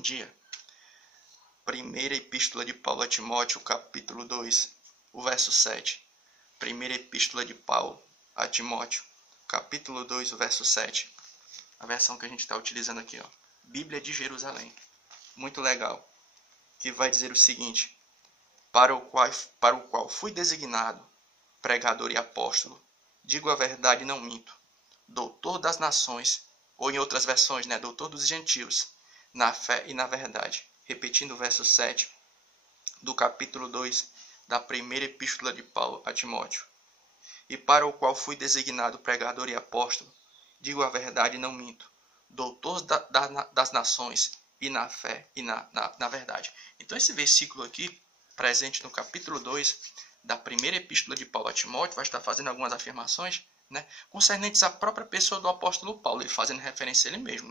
bom dia. Primeira Epístola de Paulo a Timóteo, capítulo 2, o verso 7. Primeira Epístola de Paulo a Timóteo, capítulo 2, o verso 7. A versão que a gente está utilizando aqui, ó. Bíblia de Jerusalém. Muito legal. Que vai dizer o seguinte: para o qual fui designado, pregador e apóstolo, digo a verdade e não minto, doutor das nações, ou em outras versões, doutor dos gentios, na fé e na verdade. Repetindo o verso 7 do capítulo 2 da primeira epístola de Paulo a Timóteo. E para o qual fui designado pregador e apóstolo, digo a verdade e não minto, doutor das nações, e na fé e na verdade. Então esse versículo aqui, presente no capítulo 2 da primeira epístola de Paulo a Timóteo, vai estar fazendo algumas afirmações, concernentes à própria pessoa do apóstolo Paulo, ele fazendo referência a ele mesmo,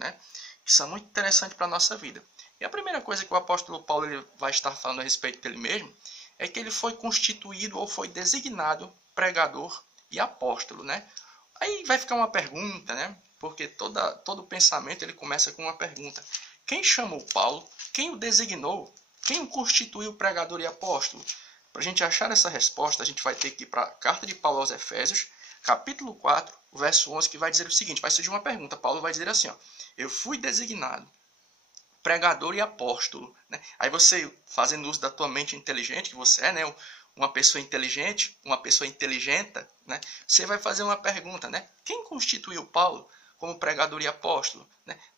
que são muito interessantes para a nossa vida. E a primeira coisa que o apóstolo Paulo ele vai estar falando a respeito dele mesmo é que ele foi constituído ou foi designado pregador e apóstolo, Aí vai ficar uma pergunta, porque todo pensamento ele começa com uma pergunta. Quem chamou Paulo? Quem o designou? Quem o constituiu pregador e apóstolo? Para a gente achar essa resposta, a gente vai ter que ir para a carta de Paulo aos Efésios, capítulo 4, verso 11, que vai dizer o seguinte, vai surgir uma pergunta. Paulo vai dizer assim, eu fui designado pregador e apóstolo. Aí você, fazendo uso da tua mente inteligente, que você é, uma pessoa inteligente, uma pessoa inteligenta, você vai fazer uma pergunta, quem constituiu Paulo como pregador e apóstolo?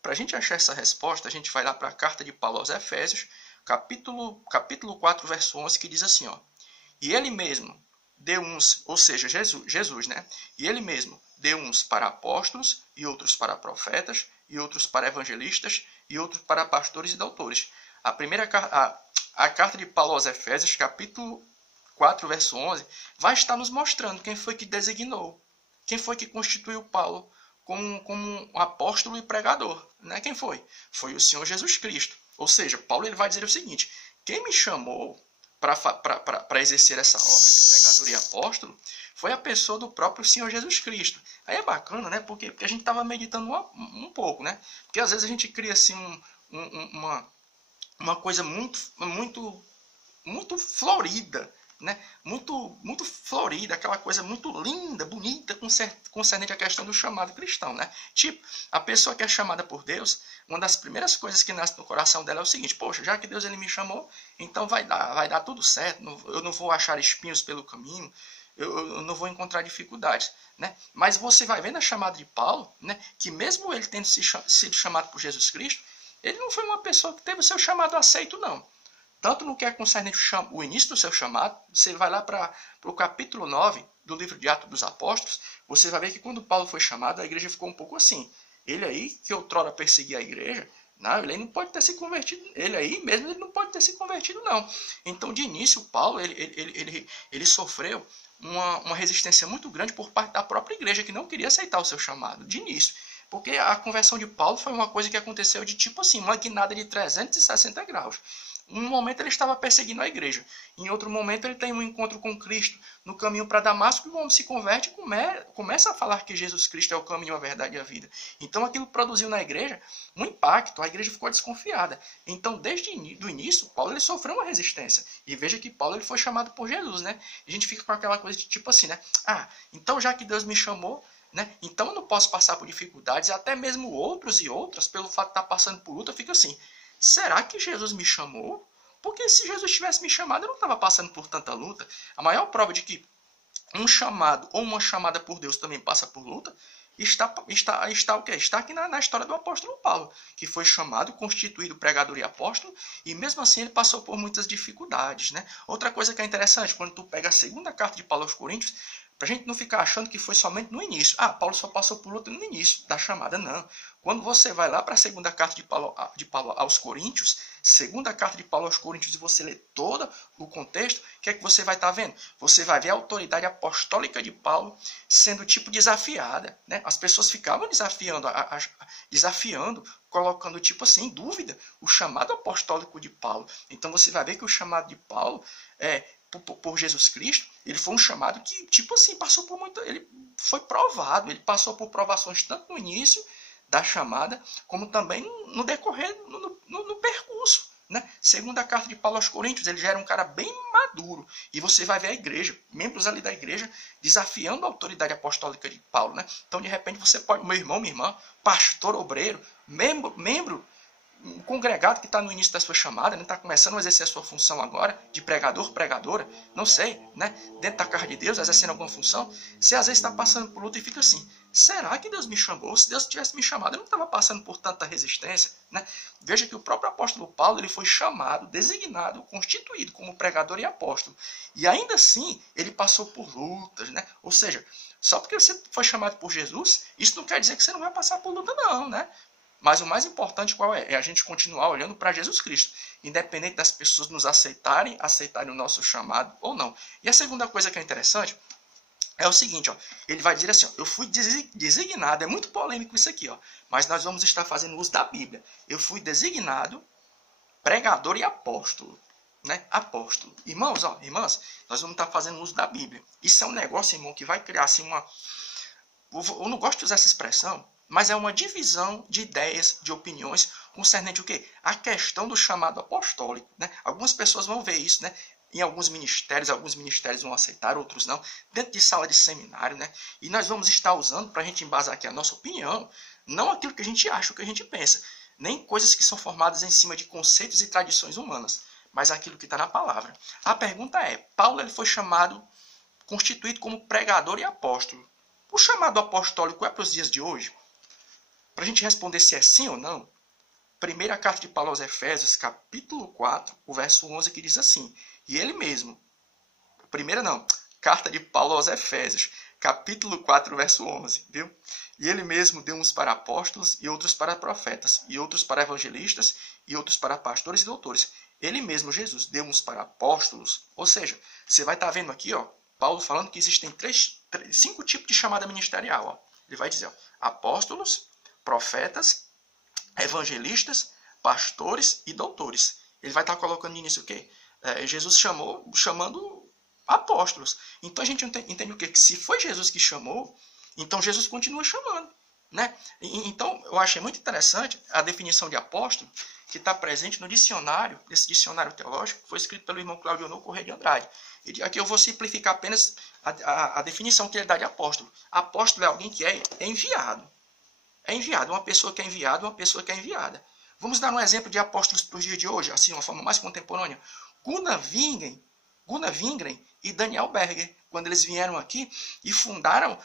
Para a gente achar essa resposta, a gente vai lá para a carta de Paulo aos Efésios, capítulo 4, verso 11, que diz assim, e ele mesmo deu uns, ou seja, Jesus, e ele mesmo deu uns para apóstolos, e outros para profetas, e outros para evangelistas, e outros para pastores e doutores. A carta de Paulo aos Efésios, capítulo 4, verso 11, vai estar nos mostrando quem foi que designou, quem foi que constituiu Paulo como um apóstolo e pregador. Quem foi? Foi o Senhor Jesus Cristo. Ou seja, Paulo ele vai dizer o seguinte, quem me chamou para exercer essa obra de pregador e apóstolo foi a pessoa do próprio Senhor Jesus Cristo. Aí é bacana, porque a gente estava meditando um pouco, porque às vezes a gente cria assim uma coisa muito florida, muito florida, aquela coisa muito linda, bonita, concernente à questão do chamado cristão, Tipo, a pessoa que é chamada por Deus, uma das primeiras coisas que nasce no coração dela é o seguinte, poxa, já que Deus ele me chamou, então vai dar tudo certo, eu não vou achar espinhos pelo caminho, eu não vou encontrar dificuldades, Mas você vai ver na chamada de Paulo, que mesmo ele tendo sido chamado por Jesus Cristo, ele não foi uma pessoa que teve o seu chamado aceito, não. Tanto no que é concernente o início do seu chamado, você vai lá para o capítulo 9 do livro de Atos dos Apóstolos, você vai ver que quando Paulo foi chamado, a igreja ficou um pouco assim. Ele aí, que outrora perseguia a igreja, ele não pode ter se convertido, ele não pode ter se convertido, não. Então, de início, Paulo, ele sofreu uma resistência muito grande por parte da própria igreja, que não queria aceitar o seu chamado, de início. Porque a conversão de Paulo foi uma coisa que aconteceu de tipo assim, uma guinada de 360 graus. Em um momento ele estava perseguindo a igreja. Em outro momento ele tem um encontro com Cristo no caminho para Damasco, e o homem se converte e começa a falar que Jesus Cristo é o caminho, a verdade e a vida. Então aquilo produziu na igreja um impacto, a igreja ficou desconfiada. Então desde o início, Paulo ele sofreu uma resistência. E veja que Paulo ele foi chamado por Jesus. E a gente fica com aquela coisa de tipo assim, então já que Deus me chamou, então eu não posso passar por dificuldades, e até mesmo outros e outras, pelo fato de estar passando por luta, fica assim, será que Jesus me chamou? Porque se Jesus tivesse me chamado, eu não estava passando por tanta luta. A maior prova de que um chamado ou uma chamada por Deus também passa por luta, está o quê? Está aqui na história do apóstolo Paulo, que foi chamado, constituído pregador e apóstolo, e mesmo assim ele passou por muitas dificuldades. Outra coisa que é interessante, quando tu pega a segunda carta de Paulo aos Coríntios, para a gente não ficar achando que foi somente no início. Paulo só passou por luta no início da chamada. Não. Quando você vai lá para a segunda carta de Paulo aos Coríntios, segunda carta de Paulo aos Coríntios, e você lê todo o contexto, o que é que você vai estar vendo? Você vai ver a autoridade apostólica de Paulo sendo tipo desafiada. As pessoas ficavam desafiando, colocando tipo assim, em dúvida, o chamado apostólico de Paulo. Então você vai ver que o chamado de Paulo por Jesus Cristo, ele foi um chamado que, tipo assim, passou por muito. Ele foi provado, ele passou por provações tanto no início da chamada, como também no decorrer, no percurso Segunda carta de Paulo aos Coríntios, ele já era um cara bem maduro. E você vai ver a igreja, membros ali da igreja, desafiando a autoridade apostólica de Paulo, né? Então, de repente, você pode, meu irmão, minha irmã, pastor, obreiro, membro um congregado que está no início da sua chamada, está começando a exercer a sua função agora, de pregador, pregadora, não sei, né? Dentro da casa de Deus, exercendo alguma função, você às vezes está passando por luta e fica assim, será que Deus me chamou? Se Deus tivesse me chamado, eu não estava passando por tanta resistência, né? Veja que o próprio apóstolo Paulo, ele foi chamado, designado, constituído como pregador e apóstolo, e ainda assim, ele passou por lutas, né? Ou seja, só porque você foi chamado por Jesus, isso não quer dizer que você não vai passar por luta não, né? Mas o mais importante qual é? É a gente continuar olhando para Jesus Cristo, independente das pessoas nos aceitarem o nosso chamado ou não. E a segunda coisa que é interessante é o seguinte, ó, ele vai dizer assim, ó, eu fui designado, é muito polêmico isso aqui, ó, mas nós vamos estar fazendo uso da Bíblia. Eu fui designado pregador e apóstolo, né? Apóstolo. Irmãos, ó, irmãs, nós vamos estar fazendo uso da Bíblia. Isso é um negócio, irmão, que vai criar assim uma... Eu não gosto de usar essa expressão, mas é uma divisão de ideias, de opiniões, concernente o quê? A questão do chamado apostólico, né? Algumas pessoas vão ver isso, né? Em alguns ministérios vão aceitar, outros não, dentro de sala de seminário, né? E nós vamos estar usando, para a gente embasar aqui a nossa opinião, não aquilo que a gente acha, o que a gente pensa, nem coisas que são formadas em cima de conceitos e tradições humanas, mas aquilo que está na palavra. A pergunta é, Paulo ele foi chamado, constituído como pregador e apóstolo. O chamado apostólico é para os dias de hoje? Para a gente responder se é sim ou não, primeira carta de Paulo aos Efésios, capítulo 4, o verso 11, que diz assim, e ele mesmo, carta de Paulo aos Efésios, capítulo 4, verso 11, viu? E ele mesmo deu uns para apóstolos, e outros para profetas, e outros para evangelistas, e outros para pastores e doutores. Ele mesmo, Jesus, deu uns para apóstolos, ou seja, você vai estar vendo aqui, ó, Paulo falando que existem 5 tipos de chamada ministerial, ó. Ele vai dizer, ó, apóstolos, profetas, evangelistas, pastores e doutores. Ele vai estar colocando nisso o quê? Jesus chamando apóstolos. Então a gente entende o quê? Que se foi Jesus que chamou, então Jesus continua chamando, né? Então eu achei muito interessante a definição de apóstolo que está presente no dicionário, esse dicionário teológico, que foi escrito pelo irmão Claudionor Corrêa de Andrade. E aqui eu vou simplificar apenas a definição que ele dá de apóstolo. Apóstolo é alguém que é enviado. É enviado, uma pessoa que é enviada, uma pessoa que é enviada. Vamos dar um exemplo de apóstolos para os dias de hoje, assim, uma forma mais contemporânea. Gunnar Wingren e Daniel Berger, quando eles vieram aqui e fundaram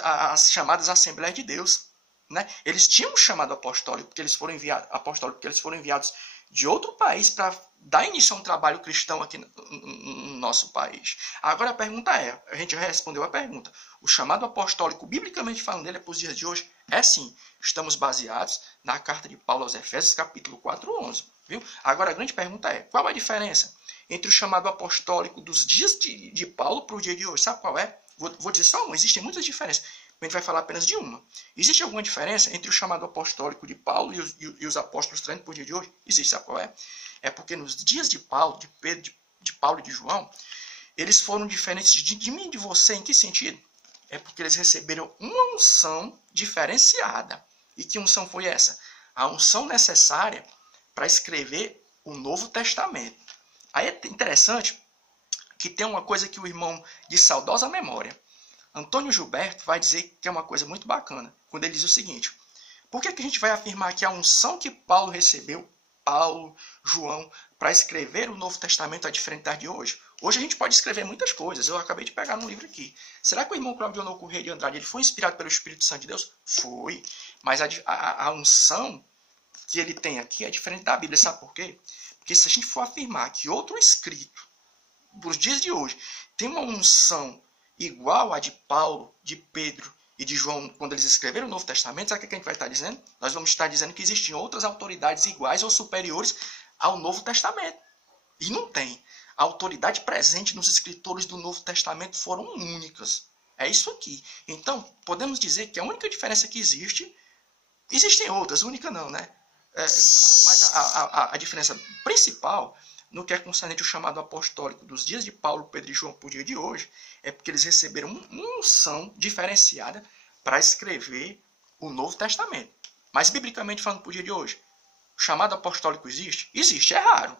as chamadas Assembleias de Deus, né? Eles tinham um chamado apostólico, porque eles foram enviados de outro país para dar início a um trabalho cristão aqui no nosso país. Agora a pergunta é, a gente já respondeu a pergunta, o chamado apostólico, biblicamente falando dele, é para os dias de hoje? É sim, estamos baseados na carta de Paulo aos Efésios, capítulo 4, 11. Viu? Agora a grande pergunta é, qual a diferença entre o chamado apostólico dos dias de Paulo para o dia de hoje? Sabe qual é? Vou dizer só uma, existem muitas diferenças. A gente vai falar apenas de uma. Existe alguma diferença entre o chamado apostólico de Paulo e os apóstolos treinando por dia de hoje? Existe, sabe qual é? É porque nos dias de Paulo, de Pedro, de Paulo e de João, eles foram diferentes de mim e de você. Em que sentido? É porque eles receberam uma unção diferenciada. E que unção foi essa? A unção necessária para escrever o Novo Testamento. Aí é interessante que tem uma coisa que o irmão de saudosa memória, Antônio Gilberto, vai dizer que é uma coisa muito bacana, quando ele diz o seguinte, por que a gente vai afirmar que a unção que Paulo recebeu, Paulo, João, para escrever o Novo Testamento é diferente da de hoje? Hoje a gente pode escrever muitas coisas, eu acabei de pegar um livro aqui. Será que o irmão Claudionor Corrêa de Andrade ele foi inspirado pelo Espírito Santo de Deus? Foi, mas a unção que ele tem aqui é diferente da Bíblia, sabe por quê? Porque se a gente for afirmar que outro escrito, para os dias de hoje, tem uma unção igual a de Paulo, de Pedro e de João, quando eles escreveram o Novo Testamento, sabe o que a gente vai estar dizendo? Nós vamos estar dizendo que existem outras autoridades iguais ou superiores ao Novo Testamento. E não tem. A autoridade presente nos escritores do Novo Testamento foram únicas. É isso aqui. Então, podemos dizer que a única diferença que existe, existem outras, única não, né? Mas a diferença principal no que é concernente o chamado apostólico dos dias de Paulo, Pedro e João para o dia de hoje, é porque eles receberam uma unção diferenciada para escrever o Novo Testamento. Mas, biblicamente falando para o dia de hoje, O chamado apostólico existe? Existe, é raro.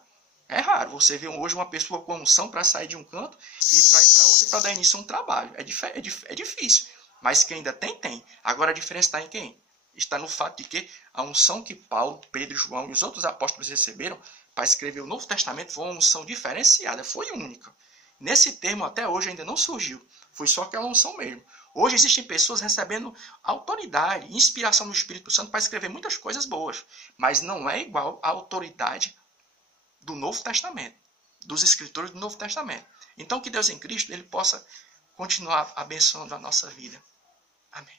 É raro. Você vê hoje uma pessoa com unção para sair de um canto e para ir para outro e para dar início a um trabalho. É difícil. Mas que ainda tem. Agora a diferença está em quem? Está no fato de que a unção que Paulo, Pedro, João e os outros apóstolos receberam para escrever o Novo Testamento foi uma unção diferenciada, foi única. Nesse termo até hoje ainda não surgiu. Foi só aquela unção mesmo. Hoje existem pessoas recebendo autoridade, inspiração do Espírito Santo para escrever muitas coisas boas. Mas não é igual à autoridade do Novo Testamento, dos escritores do Novo Testamento. Então que Deus em Cristo ele possa continuar abençoando a nossa vida. Amém.